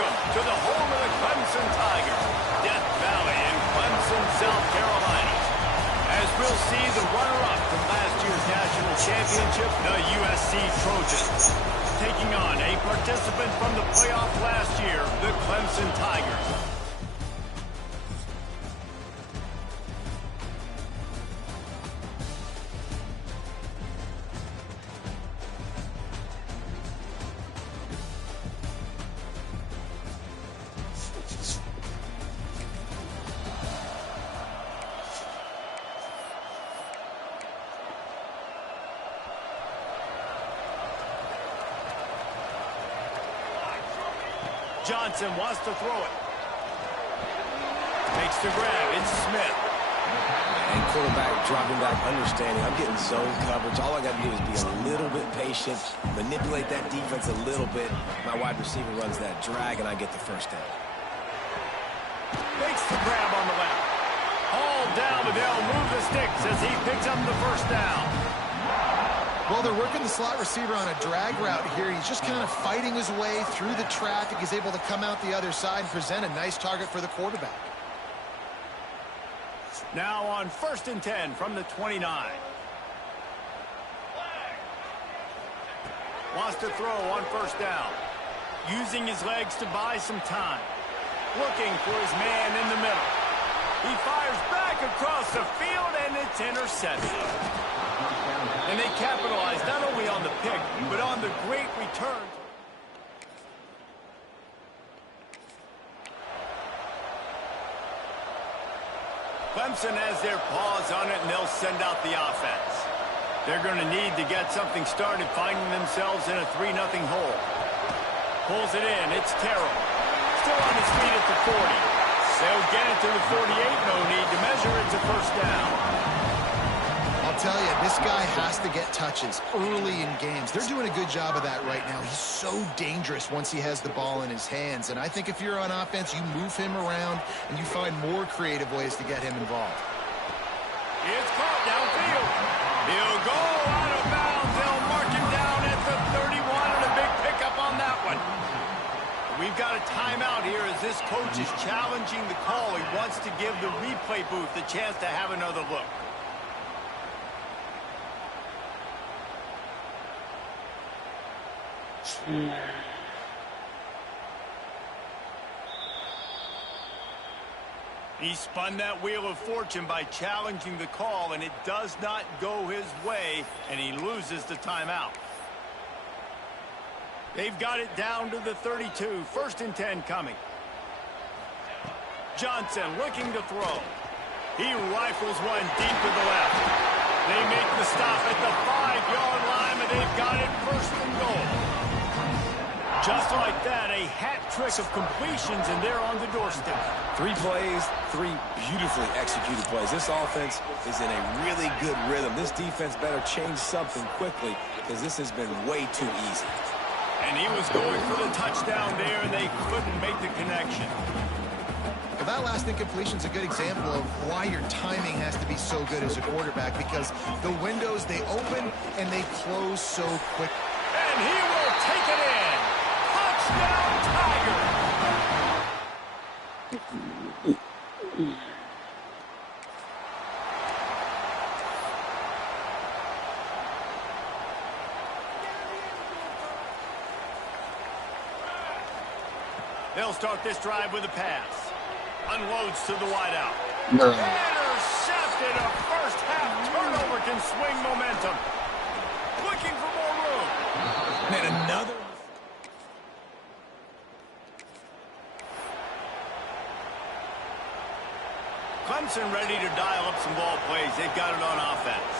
Welcome to the home of the Clemson Tigers, Death Valley in Clemson, South Carolina. As we'll see the runner-up from last year's national championship, the USC Trojans, taking on a participant from the playoff last year, the Clemson Tigers. Johnson wants to throw it. Takes the grab. It's Smith. And quarterback dropping back, understanding. I'm getting zone coverage. All I got to do is be a little bit patient, manipulate that defense a little bit. My wide receiver runs that drag, and I get the first down. Makes the grab on the left. All down, but they'll move the sticks as he picks up the first down. Well, they're working the slot receiver on a drag route here. He's just kind of fighting his way through the traffic. He's able to come out the other side and present a nice target for the quarterback. Now on 1st and 10 from the 29. Wants to throw on 1st down. Using his legs to buy some time. Looking for his man in the middle. He fires back across the field, and it's intercepted. And they capitalize not only on the pick, but on the great return. Clemson has their paws on it, and they'll send out the offense. They're going to need to get something started, finding themselves in a 3-0 hole. Pulls it in. It's Terrell. Still on his feet at the 40. They'll get it to the 48. No need to measure. It's a first down. I'll tell you, this guy has to get touches early in games. They're doing a good job of that right now. He's so dangerous once he has the ball in his hands. And I think if you're on offense, you move him around and you find more creative ways to get him involved. It's caught downfield. He'll go out of bounds. They'll mark him down at the 31 and a big pickup on that one. We've got a timeout here as this coach is challenging the call. He wants to give the replay booth the chance to have another look. He spun that wheel of fortune by challenging the call, and it does not go his way, and he loses the timeout. They've got it down to the 32. 1st and 10 coming. Johnson looking to throw. He rifles one deep to the left. They make the stop at the 5-yard line, and they've got it 1st and goal. Just like that, a hat trick of completions, and they're on the doorstep. 3 plays, 3 beautifully executed plays. This offense is in a really good rhythm. This defense better change something quickly because this has been way too easy. And he was going for the touchdown there, and they couldn't make the connection. Well, that last incompletion is a good example of why your timing has to be so good as a quarterback, because the windows, they open and they close so quick. And he will take it in. Touchdown, Tiger. They'll start this drive with a pass. Unloads to the wideout. Intercepted. A first half turnover can swing momentum. Looking for more room. And another. Clemson ready to dial up some ball plays. They've got it on offense.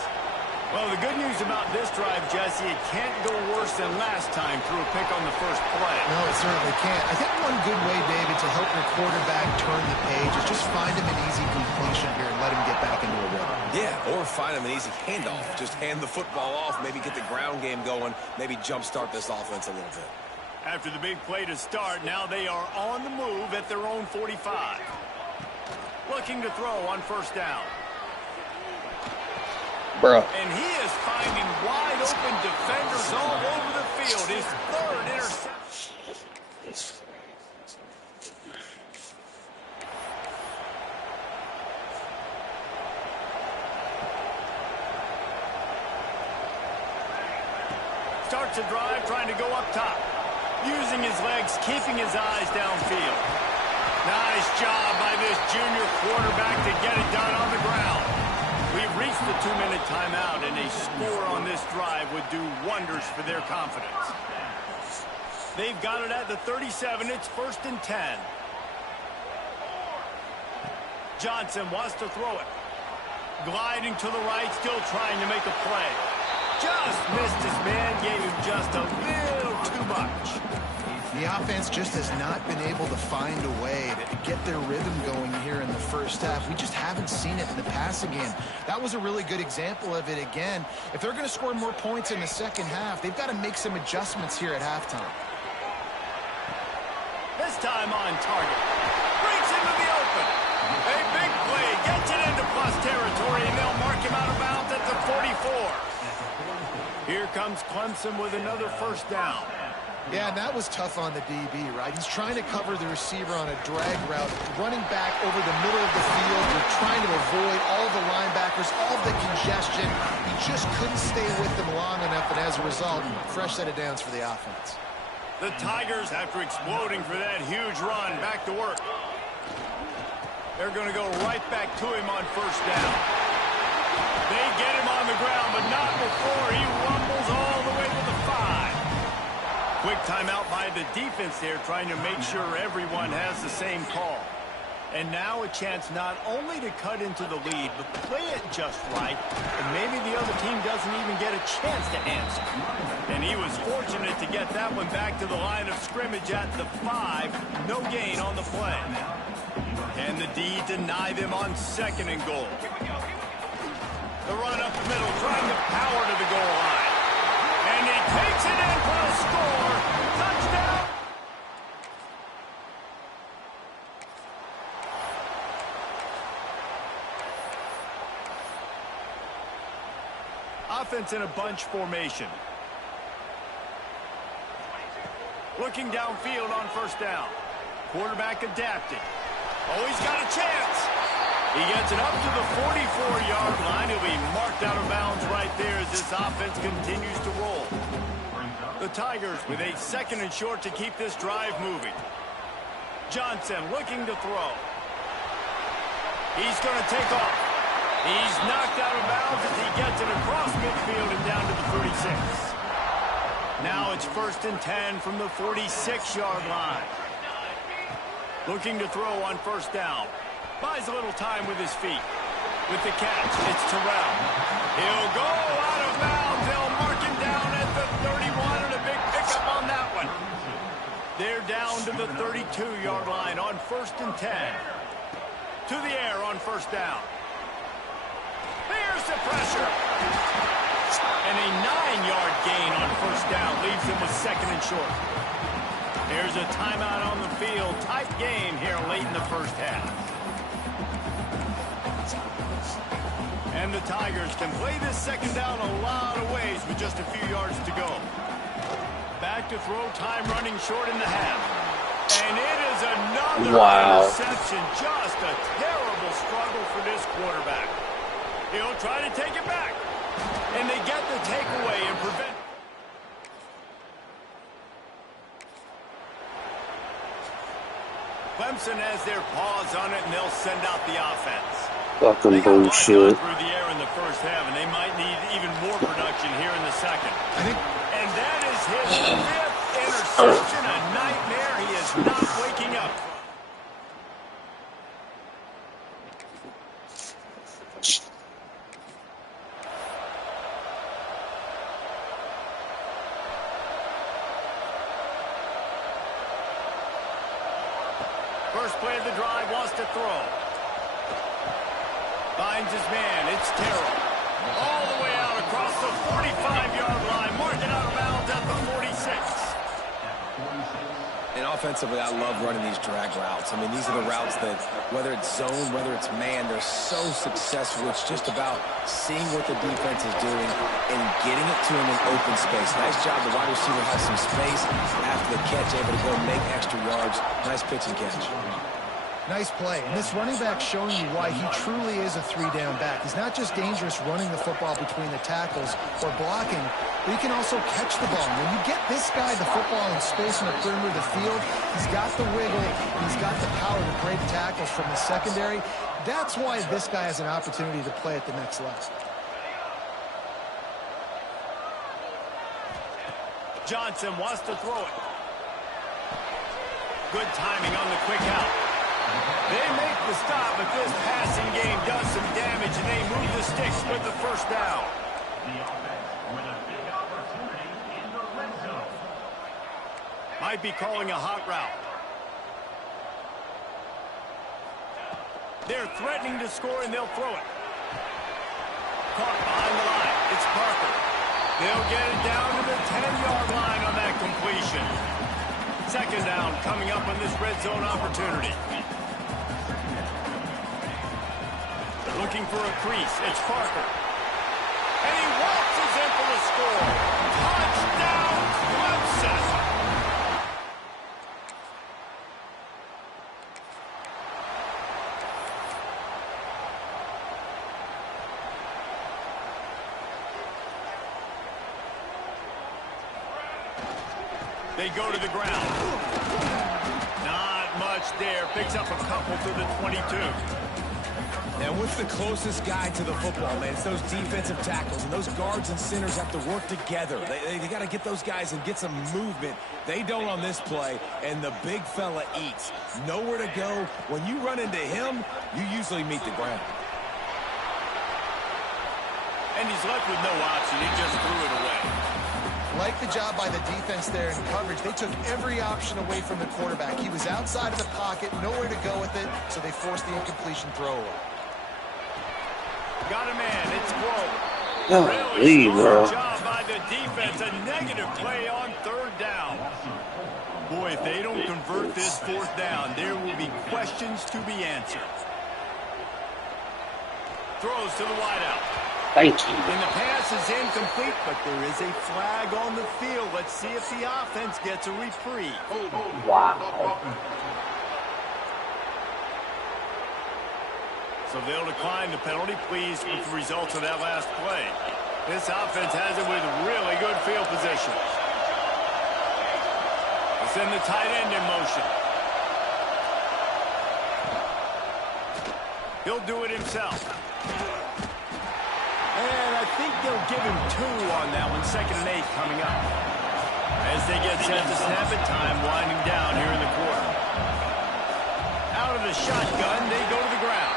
Well, the good news about this drive, Jesse, it can't go worse than last time through a pick on the first play. No, it certainly can't. I think one good way, David, to help your quarterback turn the page is just find him an easy completion here and let him get back into a rhythm. Yeah, or find him an easy handoff. Just hand the football off, maybe get the ground game going, maybe jumpstart this offense a little bit. After the big play to start, now they are on the move at their own 45. Looking to throw on 1st down. Bruh. And he is finding wide open defenders all over the field. His 3rd interception. starts a drive trying to go up top. Using his legs, keeping his eyes downfield. Nice job by this junior quarterback to get it done on the ground. We've reached the 2-minute timeout, and a score on this drive would do wonders for their confidence. They've got it at the 37. It's 1st and 10. Johnson wants to throw it. Gliding to the right, still trying to make a play. Just missed his man, gave him just a little too much. The offense just has not been able to find a way to get their rhythm going here in the first half. We just haven't seen it in the passing game. That was a really good example of it again. If they're going to score more points in the second half, they've got to make some adjustments here at halftime. This time on target. Brings into the open. A big play. Gets it into plus territory, and they'll mark him out of bounds at the 44. Here comes Clemson with another first down. Yeah, and that was tough on the DB, right? He's trying to cover the receiver on a drag route, running back over the middle of the field. You're trying to avoid all the linebackers, all the congestion. He just couldn't stay with them long enough, and as a result, fresh set of downs for the offense. The Tigers, after exploding for that huge run, back to work. They're going to go right back to him on first down. They get him on the ground, but not before he rumbles all the way to the 5. Quick timeout by the defense there, trying to make sure everyone has the same call. And now a chance not only to cut into the lead, but play it just right, and maybe the other team doesn't even get a chance to answer. And he was fortunate to get that one back to the line of scrimmage at the 5. No gain on the play. And the D deny them on 2nd and goal. The run up the middle, trying to power to the goal line. And he takes it in for a score. Touchdown. Offense in a bunch formation. Looking downfield on first down. Quarterback adapted. Oh, he's got a chance. He gets it up to the 44-yard line. He'll be marked out of bounds right there as this offense continues to roll. The Tigers with a 2nd and short to keep this drive moving. Johnson looking to throw. He's going to take off. He's knocked out of bounds as he gets it across midfield and down to the 36. Now it's 1st and 10 from the 46-yard line. Looking to throw on first down. Buys a little time with his feet. With the catch, it's Terrell. He'll go out of bounds. They'll mark him down at the 31, and a big pickup on that one. They're down to the 32-yard line on 1st and 10. To the air on first down. There's the pressure. And a 9-yard gain on first down leaves him with 2nd and short. There's a timeout on the field. Tight game here late in the first half. And the Tigers can play this 2nd down a lot of ways with just a few yards to go. Back to throw, time running short in the half. And it is another interception. Just a terrible struggle for this quarterback. He'll try to take it back. And they get the takeaway and prevent. Clemson has their paws on it, and they'll send out the offense. Fucking bullshit. Through the air in the first half, and they might need even more production here in the second. And that is his 5th interception, a nightmare he is not waking up from. First play of the drive, wants to throw. Finds his man, it's Terrell. All the way out across the 45-yard line, marking out of bounds at the 46. And offensively, I love running these drag routes. I mean, these are the routes that, whether it's zone, whether it's man, they're so successful. It's just about seeing what the defense is doing and getting it to him in open space. Nice job. The wide receiver has some space after the catch, able to go make extra yards. Nice pitch and catch. Nice play. And this running back showing you why he truly is a three-down back. He's not just dangerous running the football between the tackles or blocking, but he can also catch the ball. When you get this guy the football in space in the perimeter of the field, he's got the wiggle, and he's got the power to break tackles from the secondary. That's why this guy has an opportunity to play at the next level. Johnson wants to throw it. Good timing on the quick out. They make the stop, but this passing game does some damage, and they move the sticks with the first down. Might be calling a hot route. They're threatening to score, and they'll throw it. Caught behind the line. It's Parker. They'll get it down to the 10-yard line on that completion. Second down coming up on this red zone opportunity. Looking for a crease. It's Parker. And he waltzes in for the score. Touchdown, Clemson. They go to the ground. Not much there. Picks up a couple to the 22. And what's the closest guy to the football, man? It's those defensive tackles, and those guards and centers have to work together. They got to get those guys and get some movement. They don't on this play, and the big fella eats. Nowhere to go. When you run into him, you usually meet the ground. And he's left with no option. He just threw it away. Like the job by the defense there in coverage. They took every option away from the quarterback. He was outside of the pocket, nowhere to go with it, so they forced the incompletion throw away. Got a man. It's Grove. Really smart job by the defense. A negative play on third down. Boy, if they don't convert this fourth down, there will be questions to be answered. Throws to the wideout. Thank you. And the pass is incomplete, but there is a flag on the field. Let's see if the offense gets a reprieve. Wow. So they'll decline the penalty, pleased with the results of that last play. This offense has it with really good field position. They send the tight end in motion. He'll do it himself. And I think they'll give him 2 on that one. 2nd and 8 coming up. As they get set to snap it, time winding down here in the quarter. Out of the shotgun, they go to the ground.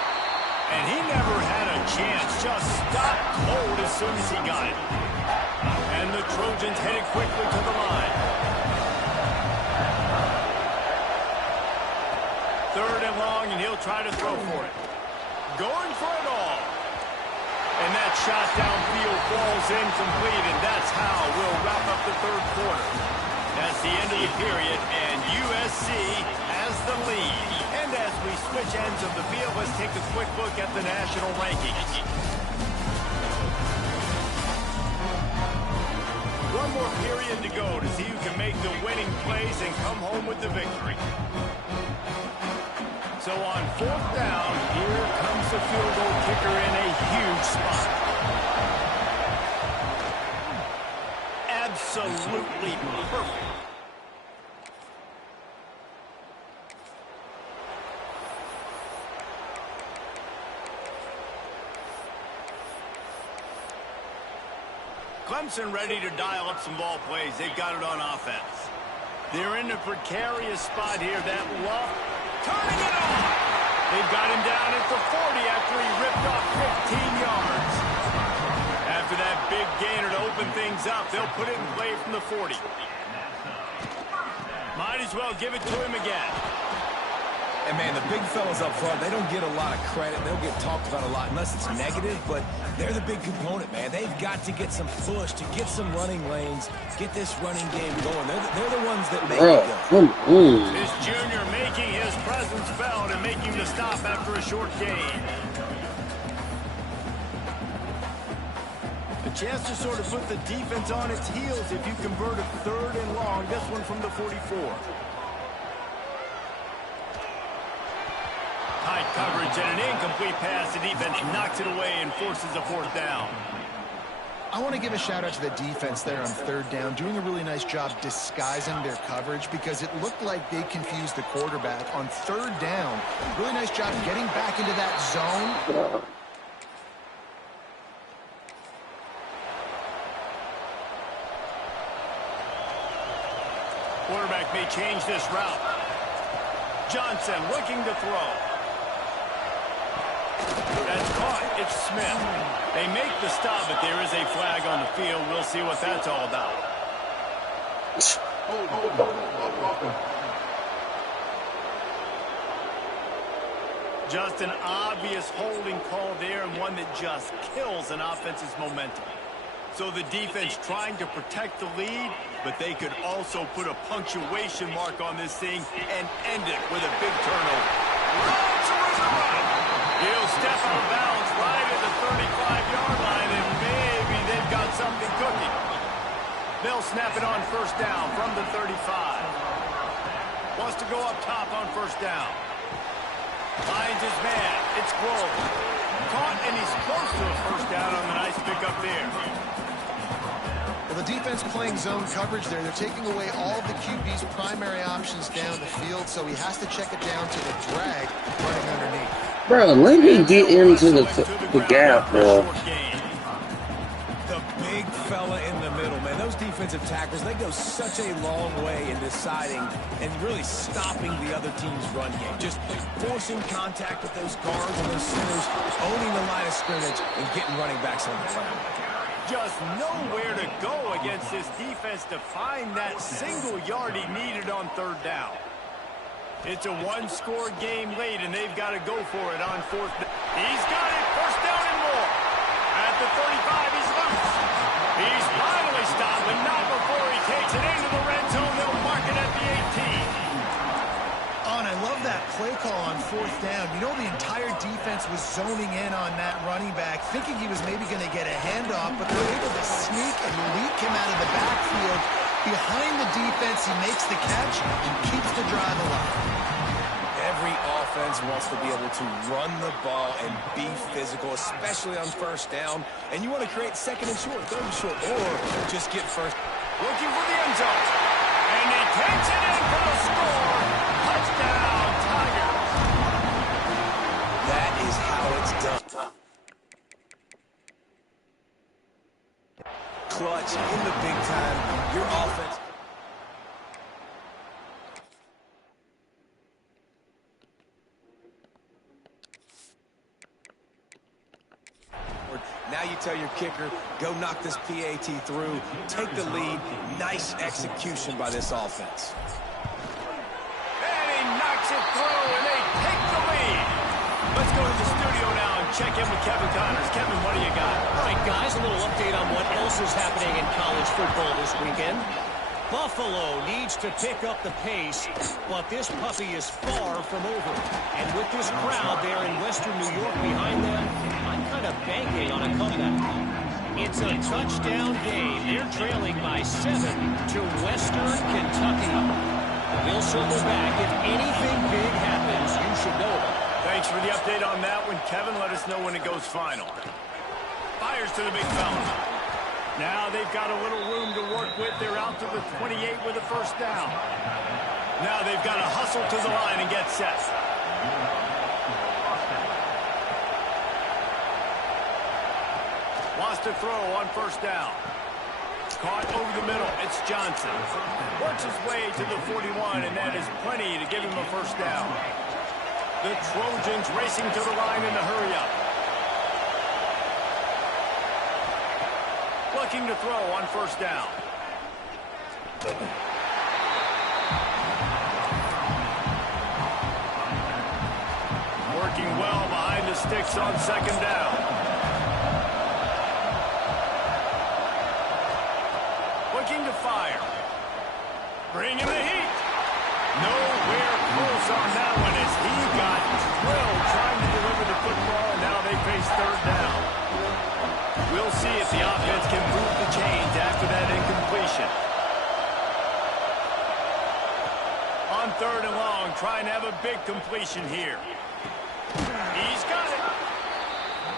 And he never had a chance. Just stopped cold as soon as he got it. And the Trojans headed quickly to the line. 3rd and long, and he'll try to throw for it. Going for it all. And that shot downfield falls incomplete, and that's how we'll wrap up the 3rd quarter. That's the end of the period, and USC has the lead. And as we switch ends of the field, let's take a quick look at the national rankings. One more period to go to see who can make the winning plays and come home with the victory. So on 4th down, here comes the field goal kicker in a huge spot. Absolutely perfect. Clemson ready to dial up some ball plays. They've got it on offense. They're in a precarious spot here. That Luck turning it on. They've got him down at the 40 after he ripped off 15 yards. After that big gainer to open things up, they'll put it in play from the 40. Might as well give it to him again. And, man, the big fellas up front, they don't get a lot of credit. They'll get talked about a lot unless it's negative, but they're the big component, man. They've got to get some push, to get some running lanes, get this running game going. They're the ones that make it go. This junior making his presence felt and making the stop after a short gain. A chance to sort of put the defense on its heels if you convert a 3rd and long. This one from the 44. Tight coverage and an incomplete pass. The defense knocks it away and forces a fourth down. I want to give a shout out to the defense there on third down, doing a really nice job disguising their coverage because it looked like they confused the quarterback on third down. Really nice job getting back into that zone. Quarterback may change this route. Johnson looking to throw. That's caught. It's Smith. They make the stop, but there is a flag on the field. We'll see what that's all about. Just an obvious holding call there, and one that just kills an offense's momentum. So the defense trying to protect the lead, but they could also put a punctuation mark on this thing and end it with a big turnover. He'll step out of bounds right at the 35-yard line, and maybe they've got something cooking. They'll snap it on first down from the 35. Wants to go up top on first down. Finds his man. It's Grove. Caught, and he's close to a first down on the nice pickup there. Well, the defense playing zone coverage there. They're taking away all of the QB's primary options down the field, so he has to check it down to the drag running underneath. Bro, let me get into the gap, bro. The big fella in the middle, man. Those defensive tackles, they go such a long way in deciding and really stopping the other team's run game. Just forcing contact with those guards and those centers, owning the line of scrimmage, and getting running backs on the ground. Just nowhere to go against this defense to find that single yard he needed on third down. It's a one-score game late, and they've got to go for it on fourth. He's got it. First down and more. At the 35, he's loose. He's finally stopped, but not before he takes it into the red zone. They'll mark it at the 18. Oh, and I love that play call on fourth down. You know, the entire defense was zoning in on that running back, thinking he was maybe going to get a handoff, but they were able to sneak and leak him out of the backfield. Behind the defense, he makes the catch and keeps the drive alive. Every offense wants to be able to run the ball and be physical, especially on first down. And you want to create second and short, third and short, or just get first. Looking for the end zone. And he takes it in for the score. Touchdown, Tigers. That is how it's done. Clutch in the big time. Your offense. Now you tell your kicker, go knock this PAT through, take the lead. Nice execution by this offense. And he knocks it through, and they take the lead. Let's go to the studio now and check in with Kevin Connors. Kevin, what do you got? All right, guys, a little update on what else is happening in college football this weekend. Buffalo needs to pick up the pace, but this puppy is far from over. And with this crowd there in Western New York behind them, I'm kind of banking on a comeback. It's a touchdown game. They're trailing by 7 to Western Kentucky. We'll circle back. If anything big happens, you should know about it. Thanks for the update on that one, Kevin. Let us know when it goes final. Fires to the big fella. Now they've got a little room to work with. They're out to the 28 with a first down. Now they've got to hustle to the line and get set. Wants to throw on first down. Caught over the middle. It's Johnson. Works his way to the 41, and that is plenty to give him a first down. The Trojans racing to the line in the hurry-up. Looking to throw on first down. Working well behind the sticks on second down. Looking to fire. Bringing the heat. Nowhere close on that one as he got drilled trying to deliver the football, and now they face third down. We'll see if the offense can move the chains after that incompletion. On third and long, trying to have a big completion here. He's got it.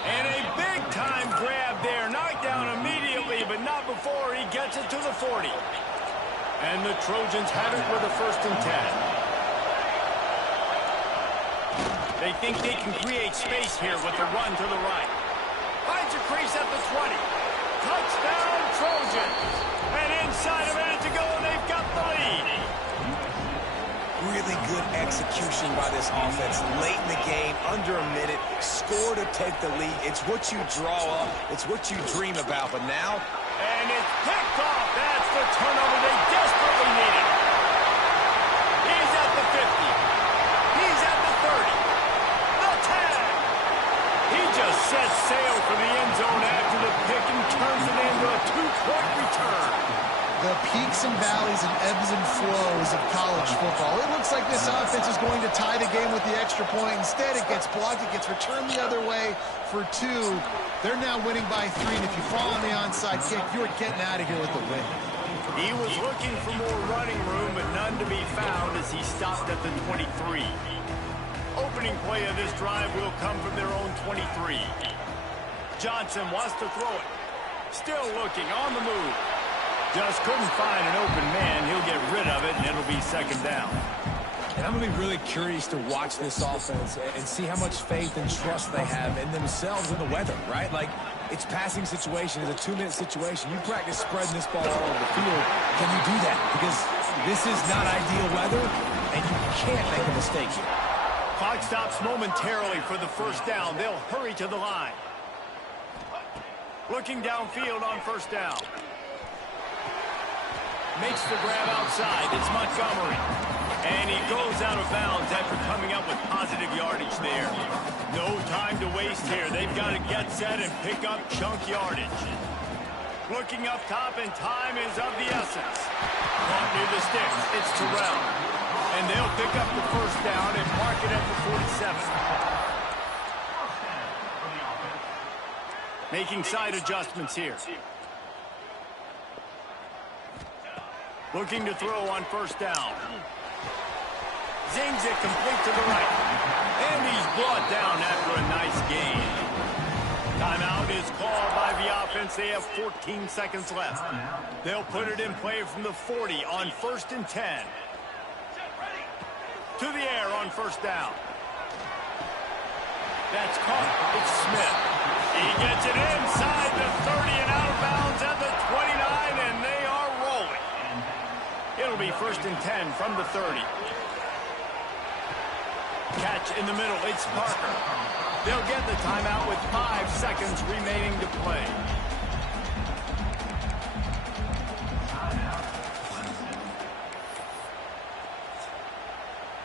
And a big-time grab there. Knocked down immediately, but not before he gets it to the 40. And the Trojans have it with a 1st and 10. They think they can create space here with the run to the right. Finds a crease at the 20. Touchdown, Trojans. And inside a minute to go, and they've got the lead. Really good execution by this offense. Late in the game, under a minute, score to take the lead. It's what you draw up. It's what you dream about. But now... And it's picked off. That's the turnover they desperately needed. He's at the 50. He's at the 30. The 10. He just sets sail for the end zone after the pick and turns it into a 2-point return. The peaks and valleys and ebbs and flows of college football. It looks like this offense is going to tie the game with the extra point. Instead, it gets blocked. It gets returned the other way for 2. They're now winning by 3, and if you fall on the onside kick, you're getting out of here with the win. He was looking for more running room, but none to be found as he stopped at the 23. Opening play of this drive will come from their own 23. Johnson wants to throw it. Still looking on the move. Just couldn't find an open man. He'll get rid of it, and it'll be 2nd down. And I'm going to be really curious to watch this offense and see how much faith and trust they have in themselves and the weather, right? Like, it's passing situation. It's a 2-minute situation. You practice spreading this ball all over the field. Can you do that? Because this is not ideal weather, and you can't make a mistake here. Clock stops momentarily for the 1st down. They'll hurry to the line. Looking downfield on 1st down. Makes the grab outside. It's Montgomery. And he goes out of bounds after coming up with positive yardage there. No time to waste here. They've got to get set and pick up chunk yardage. Looking up top, and time is of the essence. Caught near the sticks. It's Terrell. And they'll pick up the 1st down and mark it at the 47. Making side adjustments here. Looking to throw on 1st down. Zings it complete to the right. And he's brought down after a nice gain. Timeout is called by the offense. They have 14 seconds left. They'll put it in play from the 40 on 1st and 10. To the air on 1st down. That's caught. It's Smith. He gets it inside the 30 and out of bounds at the 29, and they are rolling. It'll be 1st and 10 from the 30. Catch in the middle. It's Parker. They'll get the timeout with 5 seconds remaining to play.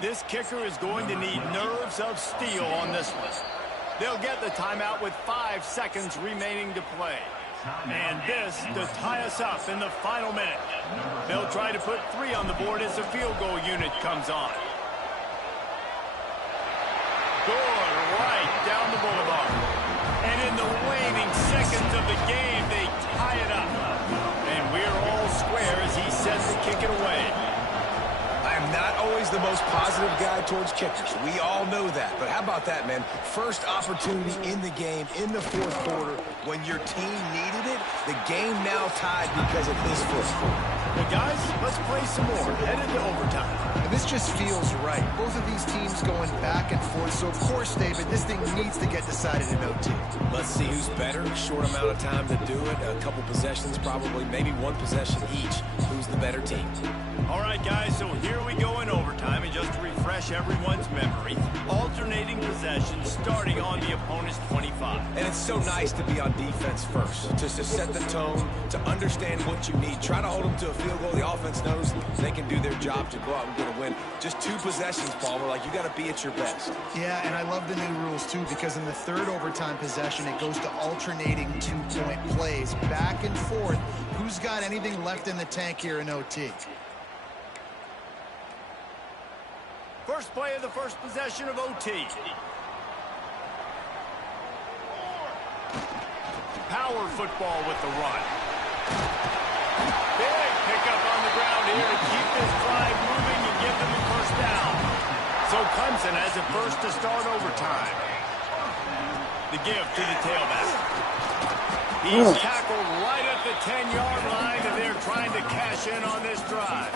This kicker is going to need nerves of steel on this one. They'll get the timeout with 5 seconds remaining to play. And this to tie us up in the final minute. They'll try to put 3 on the board as the field goal unit comes on. Good, right down the boulevard. And in the waning seconds of the game, they tie it up. And we're all square as he sets to kick it away. I'm not always the most positive guy towards kickers. We all know that. But how about that, man? First opportunity in the game, in the 4th quarter, when your team needed it, the game now tied because of his foot. Well, guys, let's play some more. Headed to overtime. And this just feels right. Both of these teams going back and forth. So, of course, David, this thing needs to get decided in OT. Let's see who's better. Short amount of time to do it. A couple possessions probably. Maybe 1 possession each. Who's the better team? All right, guys, so here we go in overtime. And just to refresh everyone's memory, alternating possessions starting on the opponent's 25. And it's so nice to be on defense first. Just to set the tone, to understand what you need. Try to hold them to a field goal. The offense knows they can do their job to go out and get a win. Just 2 possessions, Paul. We're like, you got to be at your best. Yeah, and I love the new rules, too, because in the 3rd overtime possession, it goes to alternating 2-point plays. Back and forth. Who's got anything left in the tank here in OT? First play of the first possession of OT. Power football with the run. Big pickup on the ground here to keep this drive moving and give them the 1st down. So Clemson Clemson has it first to start overtime. The give to the tailback. He's tackled right at the 10-yard line, and they're trying to cash in on this drive.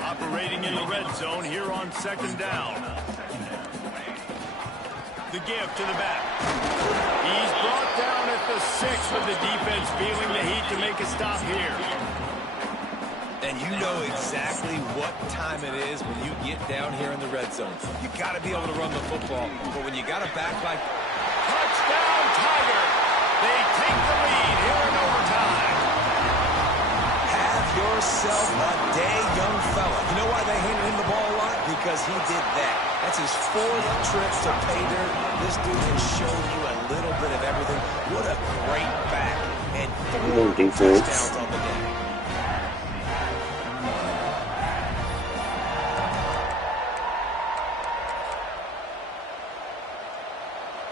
Operating in the red zone here on second down. The give to the back. He's brought down at the 6 with the defense feeling the heat to make a stop here. And you know exactly what time it is when you get down here in the red zone. You got to be able to run the football, but when you got a back like... Touchdown, Tiger! They take the lead here in overtime. Have yourself a day, young fella. You know why they handed him the ball a lot? Because he did that. That's his 4th trip to pay dirt. This dude has shown you a little bit of everything. What a great back. And 4 touchdowns on the day.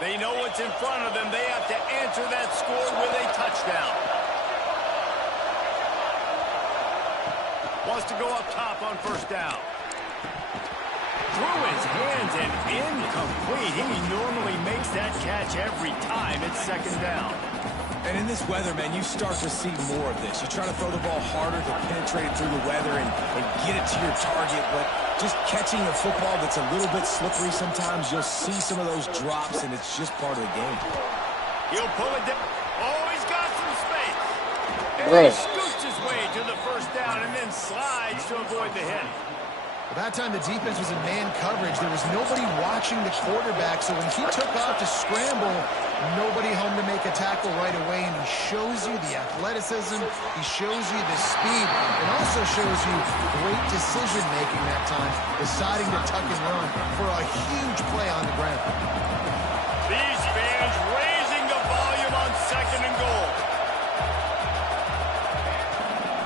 They know what's in front of them. They have to answer that score with a touchdown. Wants to go up top on first down. Through his hands and incomplete. He normally makes that catch every time. It's second down. And in this weather, man, you start to see more of this. You try to throw the ball harder to penetrate it through the weather and get it to your target, but just catching a football that's a little bit slippery sometimes, you'll see some of those drops, and it's just part of the game. He'll pull it down. Oh, he's got some space. And he scoots his way to the first down and then slides to avoid the hit. Well, that time the defense was in man coverage. There was nobody watching the quarterback, so when he took off to scramble, nobody home to make a tackle right away, and he shows you the athleticism, he shows you the speed, and also shows you great decision-making that time, deciding to tuck and run for a huge play on the ground. These fans raising the volume on second and goal.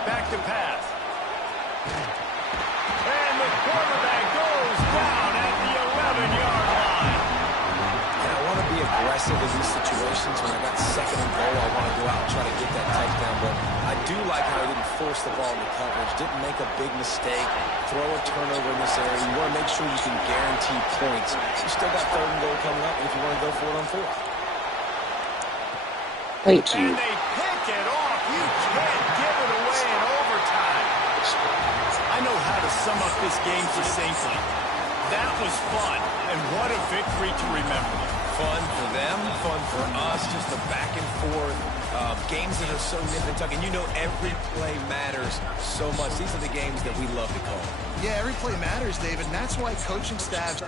Back to pass. And the quarterback goes down at the 11-yard line. And I want to be aggressive in these situations. When I got second and goal, I want to go out and try to get that touchdown. But I do like how he didn't force the ball into coverage, didn't make a big mistake, throw a turnover in this area. You want to make sure you can guarantee points. You still got third and goal coming up if you want to go for it on 4th. Thank you. And they pick it off. You can't give it away in overtime. I know how to sum up this game succinctly. That was fun, and what a victory to remember. Fun for them, fun for us, just the back and forth. Games that are so nip and tuck, and you know every play matters so much. These are the games that we love to call. Yeah, every play matters, David, and that's why coaching staffs